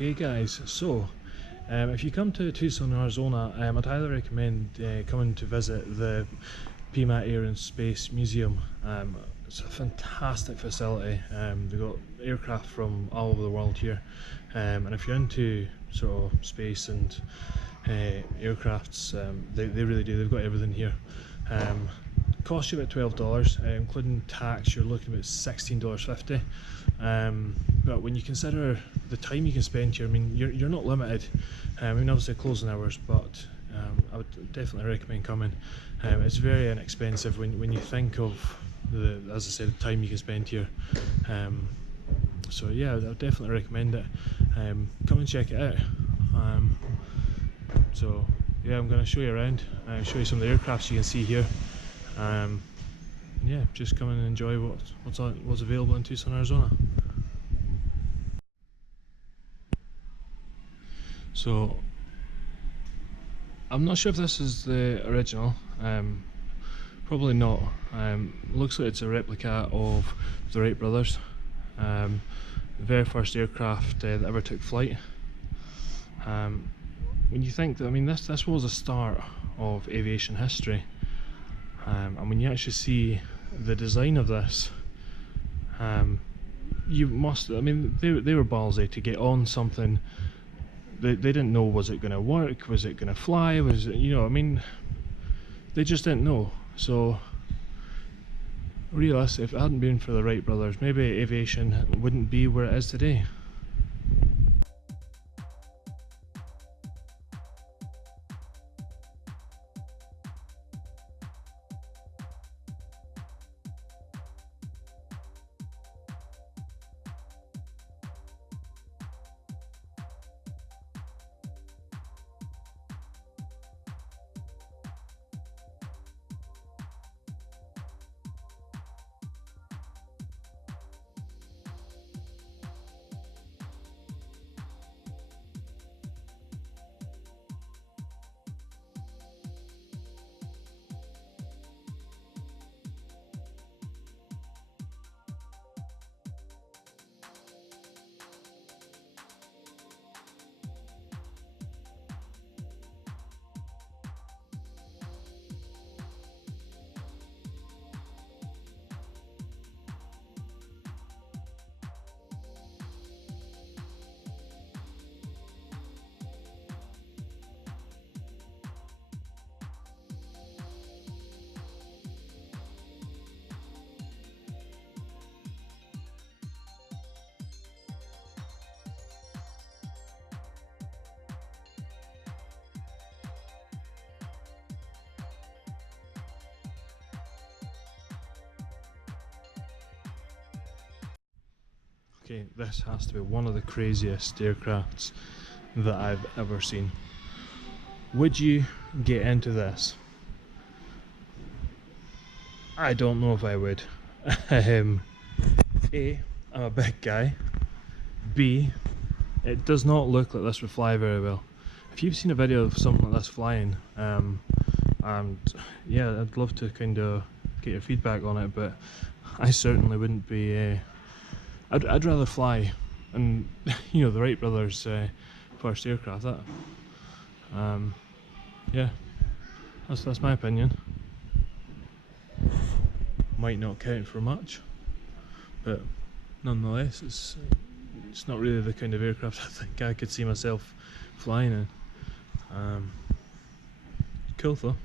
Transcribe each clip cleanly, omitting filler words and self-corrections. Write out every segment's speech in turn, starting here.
Okay guys, so if you come to Tucson, Arizona, I'd highly recommend coming to visit the Pima Air and Space Museum. It's a fantastic facility. They've got aircraft from all over the world here, and if you're into sort of space and aircrafts, they really do. They've got everything here. Cost you about $12, including tax. You're looking at about $16.50. But when you consider the time you can spend here, I mean, you're not limited. I mean, obviously closing hours, but I would definitely recommend coming. It's very inexpensive when you think of as I said, the time you can spend here. So yeah, I would definitely recommend it. Come and check it out. So yeah, I'm going to show you around, show you some of the aircrafts you can see here. Yeah, just come and enjoy what's available in Tucson, Arizona. So I'm not sure if this is the original. Probably not. Looks like it's a replica of the Wright brothers. The very first aircraft that ever took flight. When you think that, I mean, this was the start of aviation history. And when you actually see the design of this, you must, I mean, they were ballsy to get on something. They didn't know, was it going to work, was it going to fly, was it, you know, I mean, they just didn't know. So realistically, if it hadn't been for the Wright brothers, maybe aviation wouldn't be where it is today. Okay, this has to be one of the craziest aircrafts that I've ever seen. Would you get into this? I don't know if I would. A, I'm a big guy. B, it does not look like this would fly very well. If you've seen a video of something like this flying, and yeah, I'd love to kind of get your feedback on it, but I certainly wouldn't be. I'd rather fly, and you know, the Wright brothers' first aircraft. That, yeah, that's my opinion. Might not count for much, but nonetheless, it's not really the kind of aircraft I think I could see myself flying in. Cool though.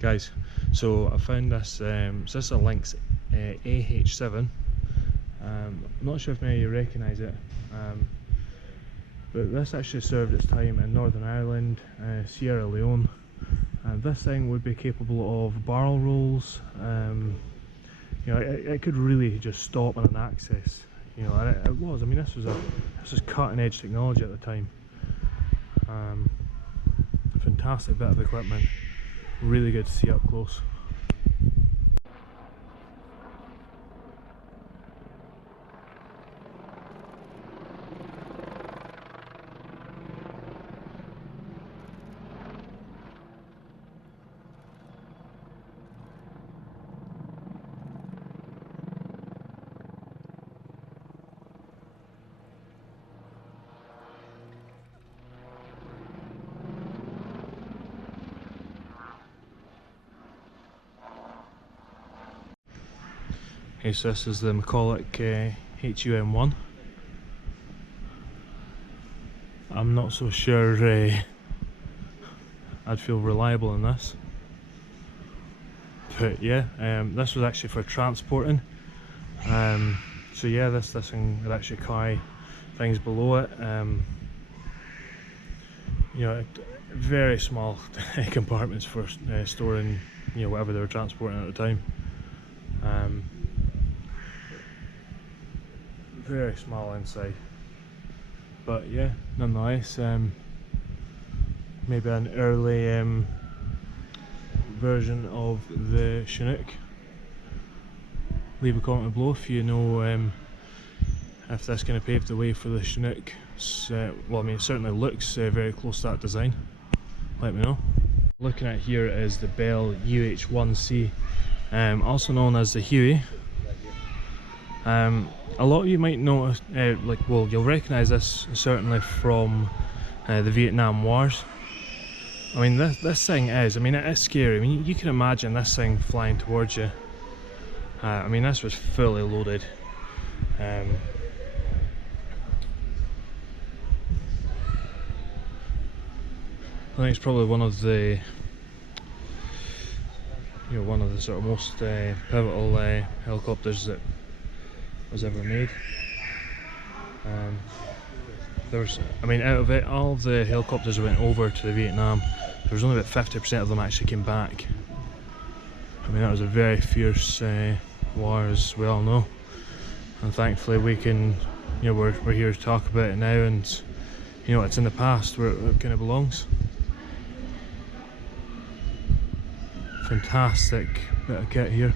Guys, so I found this, so this is a Lynx AH7. I'm not sure if many of you recognise it, but this actually served its time in Northern Ireland, Sierra Leone. This thing would be capable of barrel rolls. You know, it could really just stop on an axis. You know, and it was. I mean, this was cutting edge technology at the time. A fantastic bit of equipment. Really good to see up close. Okay, so this is the McCulloch HUM1. I'm not so sure I'd feel reliable in this, but yeah, this was actually for transporting. So yeah, this thing would actually carry things below it. You know, very small compartments for storing, you know, whatever they were transporting at the time. Very small inside, but yeah, nonetheless, maybe an early version of the Chinook. Leave a comment below if you know if this kind of paved the way for the Chinook. Well, I mean, it certainly looks very close to that design. Let me know. Looking at here is the Bell UH-1C, also known as the Huey. A lot of you might notice, well, you'll recognise this certainly from the Vietnam Wars. I mean, this thing is, I mean, it is scary. I mean, you can imagine this thing flying towards you. I mean, this was fully loaded. I think it's probably one of the, you know, one of the sort of most pivotal helicopters that was ever made. There's, I mean, out of it, all of the helicopters that went over to the Vietnam, there was only about 50% of them actually came back. I mean, that was a very fierce war, as we all know, and thankfully we can, you know, we're here to talk about it now, and you know, it's in the past where it kind of belongs. Fantastic bit of kit here.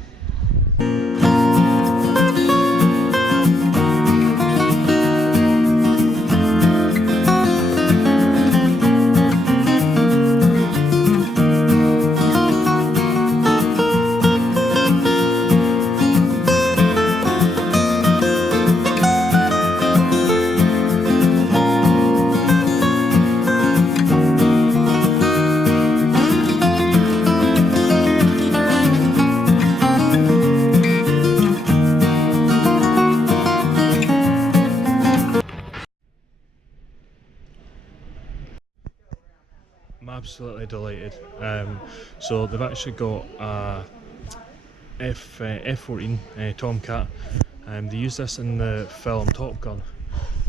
I'm absolutely delighted. So they've actually got a F-14 Tomcat. They used this in the film Top Gun.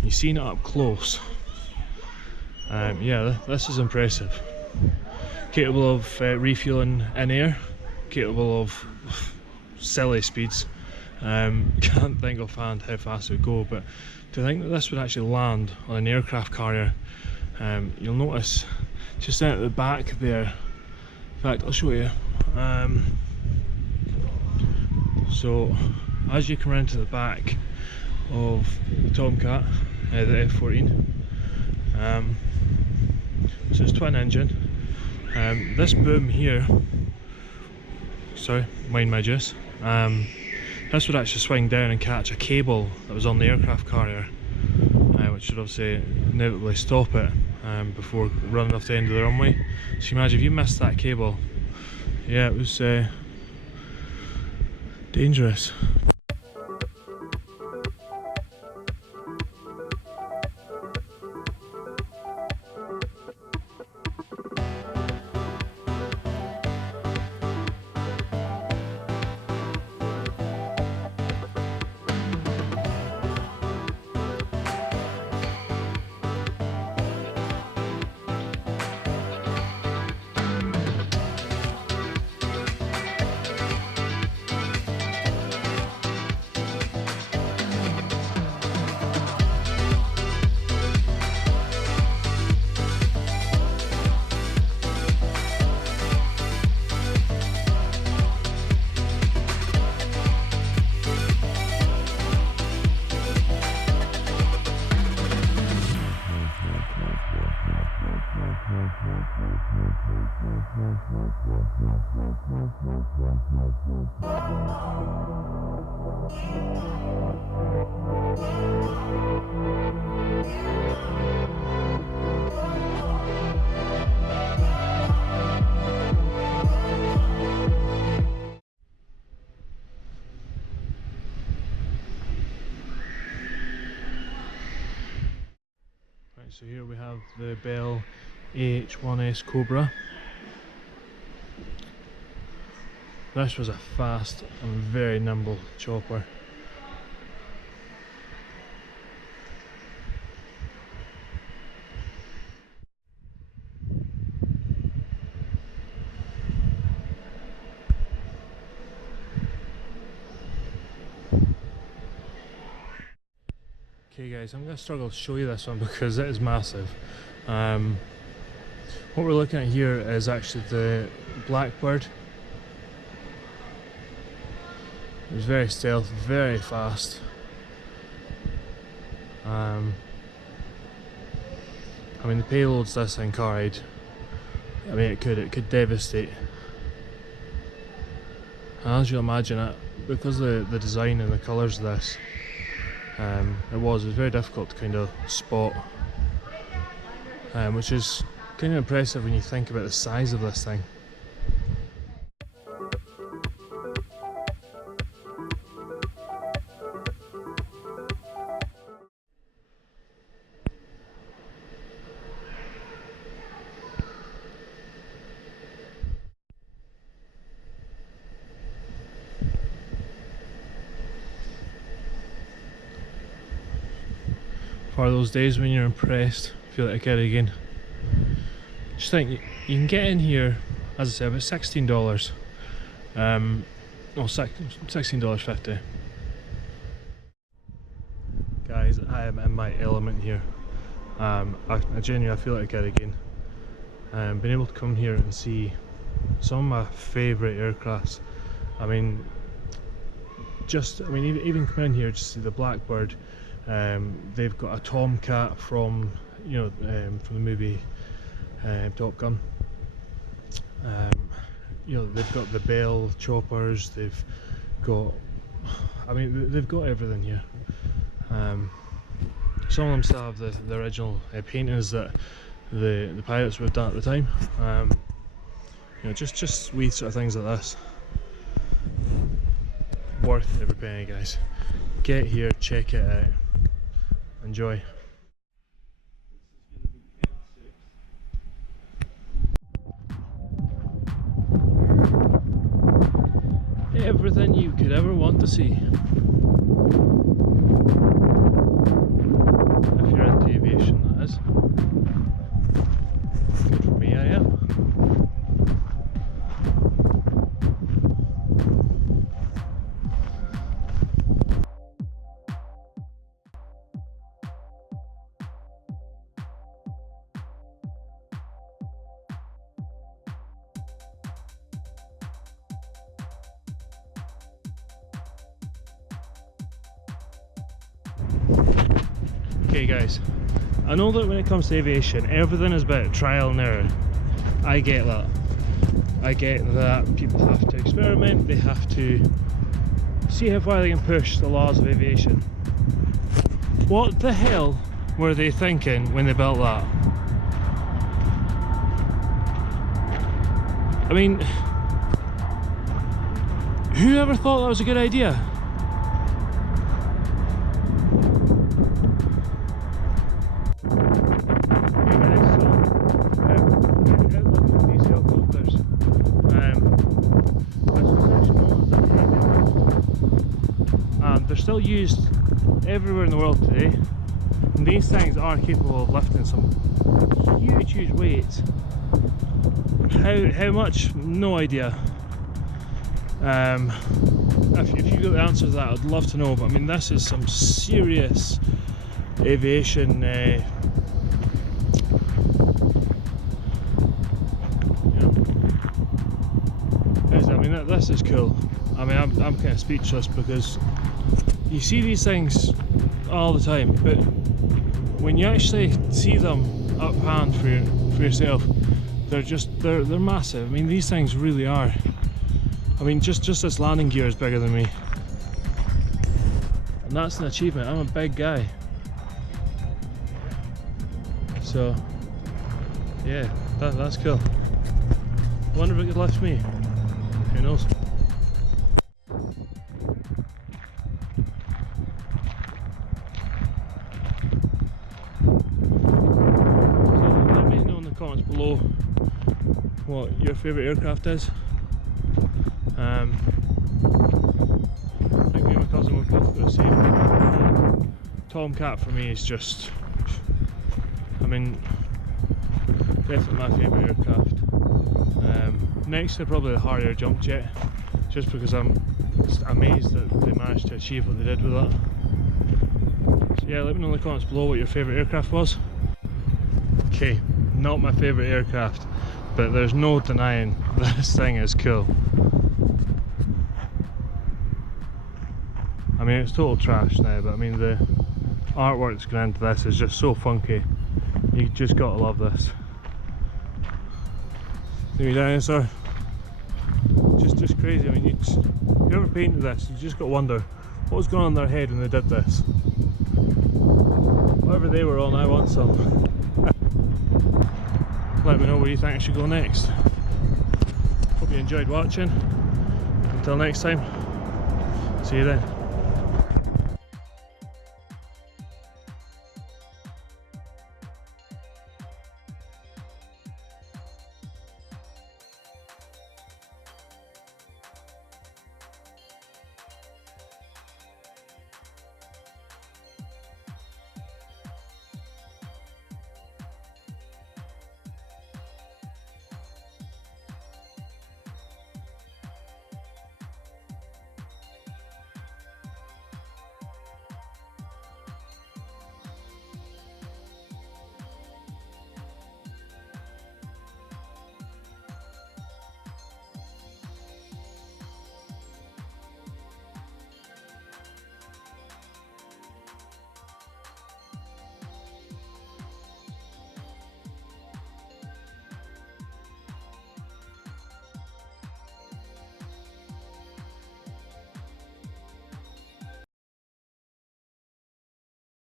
You've seen it up close. Yeah, this is impressive. Capable of refueling in air, capable of silly speeds. Can't think offhand how fast it would go, but to think that this would actually land on an aircraft carrier, you'll notice just out at the back there, in fact I'll show you. So as you come around to the back of the Tomcat, the F-14, so it's twin engine. This boom here, sorry, mind my juice, this would actually swing down and catch a cable that was on the aircraft carrier, which would obviously inevitably stop it before running off the end of the runway. So you imagine if you missed that cable, yeah, it was dangerous. So here we have the Bell AH-1S Cobra. This was a fast and very nimble chopper. Okay guys, I'm going to struggle to show you this one because it is massive. What we're looking at here is actually the Blackbird. It was very stealth, very fast. I mean, the payloads this thing carried, I mean, it could devastate. And as you imagine it, because of the design and the colours of this, it was very difficult to kind of spot, which is kind of impressive when you think about the size of this thing. For those days when you're impressed, feel like a kid again. Just think, you can get in here, as I said, about $16. $16.50. Guys, I am in my element here. I genuinely feel like a kid again. Being able to come here and see some of my favourite aircrafts. I mean, even come in here just see the Blackbird. They've got a Tomcat from from the movie Top Gun. They've got the Bell choppers. They've got, they've got everything here. Some of them still have the original paintings that the pilots would have done at the time. Just wee sort of things like this. Worth every penny, guys. Get here, check it out, enjoy. Everything you could ever want to see. If you're into aviation, that is. Good for me, I am. Okay guys, I know that when it comes to aviation, everything is about trial and error. I get that. I get that people have to experiment, they have to see how far they can push the laws of aviation. What the hell were they thinking when they built that? I mean, who ever thought that was a good idea? They're still used everywhere in the world today, and these things are capable of lifting some huge weights. How much? No idea. If you've got the answer to that, I'd love to know. But I mean, this is some serious aviation. This is cool. I mean, I'm kind of speechless because you see these things all the time, but when you actually see them up hand for yourself, they're massive. I mean, these things really are. I mean, just this landing gear is bigger than me, and that's an achievement. I'm a big guy, so yeah, that's cool. I wonder if it could lift me. Who knows? below what your favourite aircraft is. I think me and my cousin would both go the same. Tomcat for me is just, I mean, definitely my favourite aircraft. Next to probably the Harrier jump jet, just because I'm just amazed that they managed to achieve what they did with that. So yeah, let me know in the comments below what your favourite aircraft was. Okay, not my favourite aircraft, but there's no denying this thing is cool. I mean, it's total trash now, but I mean the artwork that's going into this is just so funky. You just gotta love this. The dinosaur, just crazy. I mean, if you ever painted this, you just got to wonder what was going on in their head when they did this. Whatever they were on, I want some. Let me know where you think I should go next. Hope you enjoyed watching. Until next time, see you then.